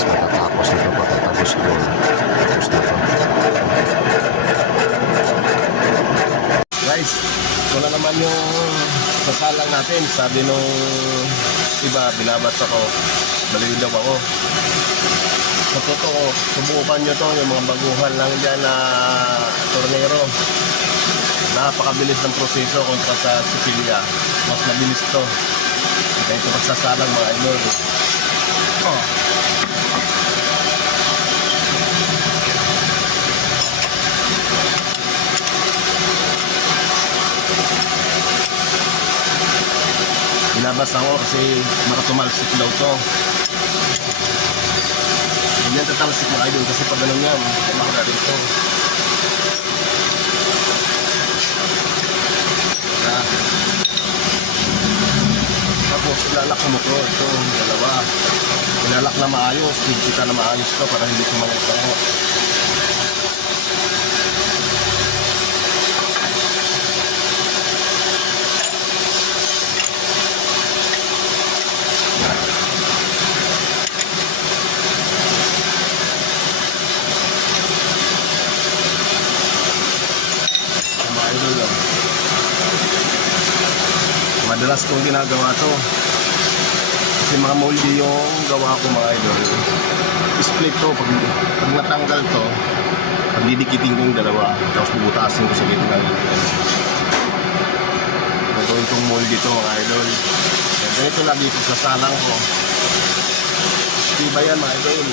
guys, matatapos na ito, patatapos doon. Tapos na ito. Guys, ito na naman yung sasalang natin. Sabi nung iba, binabat ako, baliw daw ako. Sa totoo, subukan nyo to, yung mga baguhan lang dyan na tornero. Napakabilis ng proseso kontra sa Sicilia. Mas mabilis to. Kaya ito magsasalang mga idol. Oh. Binabas ako kasi makatumalsik daw to. Hindi yan tatalsik mga idol kasi pag ganun yan, makaka rin to. Tapos ilalak mo to, ito, dalawa. Ilalak na maayos, kita na maayos to para hindi kumangot-angot. Madalas kong ginagawa to kasi mga moldy yung gawa ko mga idol. Split to, pag natanggal to, pag didikitin ko yung dalawa tapos bubutasin ko sa gitna. Gagawin tong moldy to mga idol. Ganito lagi ito sa salang ko. Diba yan mga idol?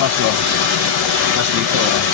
Pas loh, pas dito.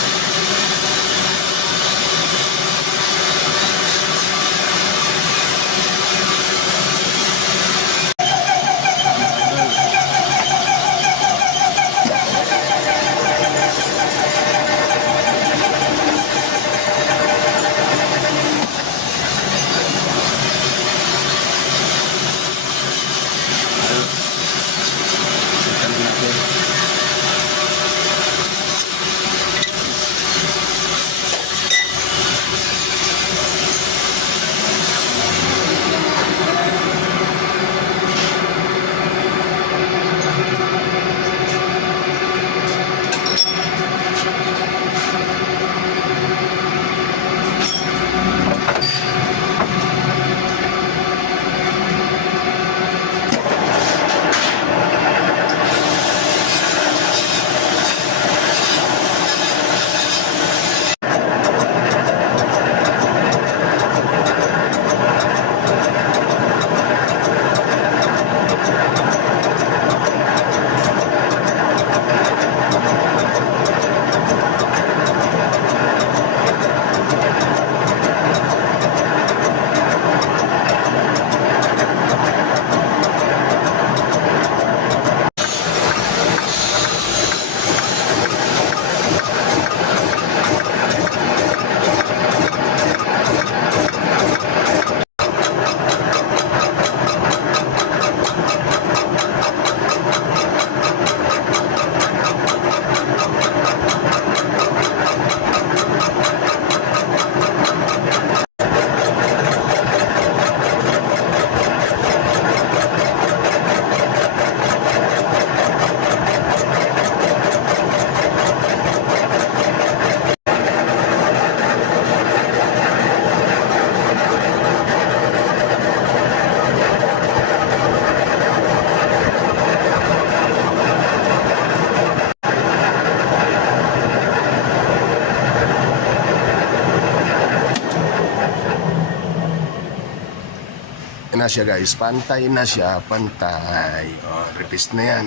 na siya guys, pantay na siya, pantay. Oh, repeat na yan.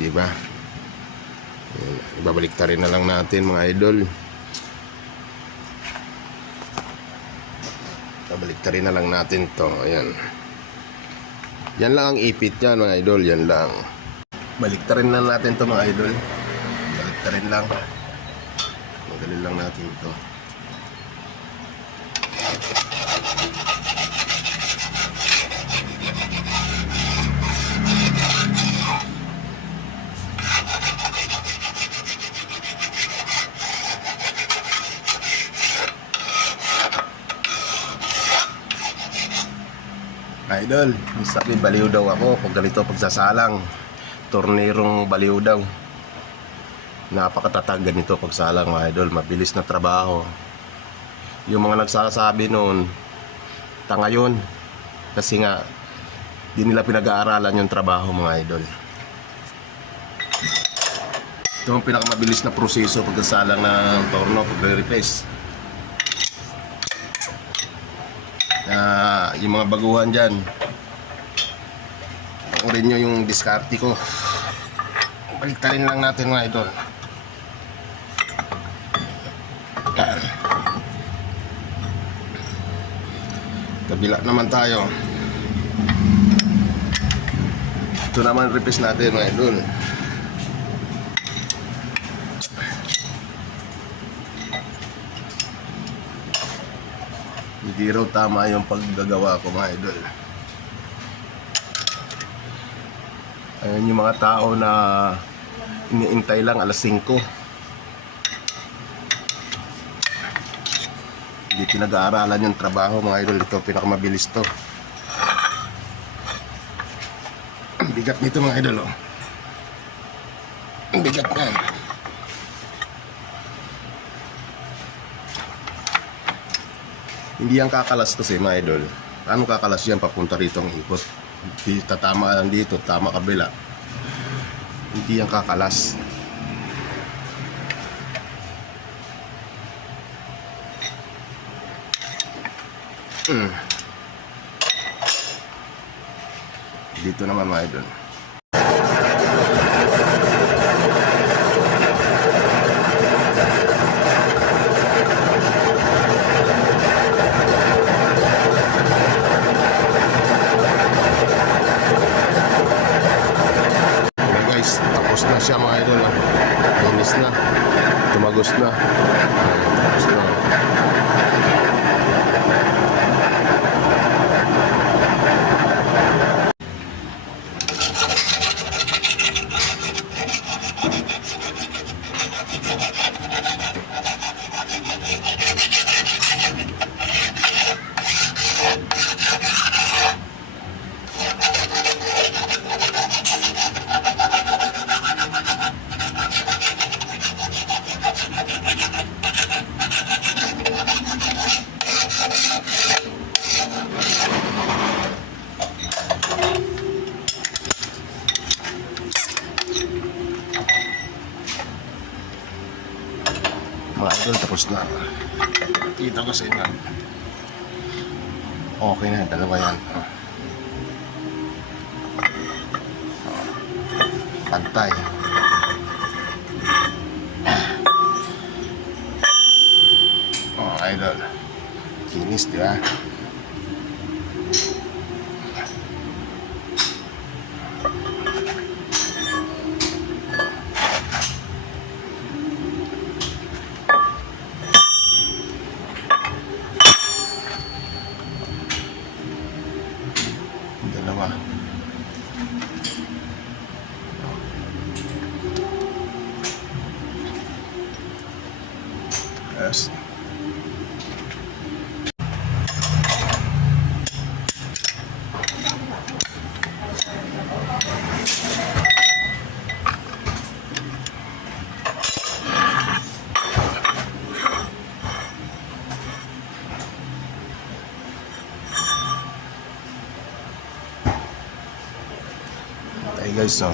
Di ba? Ibabalik ta rin na lang natin mga idol. Ibabalik ta rin na lang natin to. Ayan. Yan lang ang ipit niyan mga idol, yan lang. Baliktarin lang natin to mga idol. Baliktarin lang. Magalin lang natin ito. Idol, sabi baliw daw ako pag ganito pagsasalang. Tornirong baliw daw. Napakatatag ganito pagsalang mga idol, mabilis na trabaho. Yung mga nagsasabi noon, tanga yun. Kasi nga, di nila pinag-aaralan yung trabaho mga idol. Ito ang pinakamabilis na proseso pagsasalang ng torno, pag-replace. Yung mga baguhan dyan, pangurin nyo yung diskarte ko. Baliktarin lang natin mga idol. Kabila naman tayo. Ito naman replace natin mga idol. Hindi raw tama yung paggagawa ko mga idol. Ayun yung mga tao na iniintay lang alas 5. Hindi pinag-aaralan yung trabaho mga idol. Ito pinakamabilis to. Ang bigat nito mga idol oh. Ang bigat yan. Hindi yan kakalas kasi mga idol. Ano kakalas yan papunta rito ang ikot? Hindi tatama lang dito, tama kabila. Hindi yan kakalas. Dito naman mga idol. Tapos na siya mga idol. Linis na. Tumagos na. Tapos na. Mga idol, tapos na. Kita ko sa inyo. Okay na, dalawa yan. Pantay. Idol. Kinis, di ba? Dalawa. Yes. Hey guys, so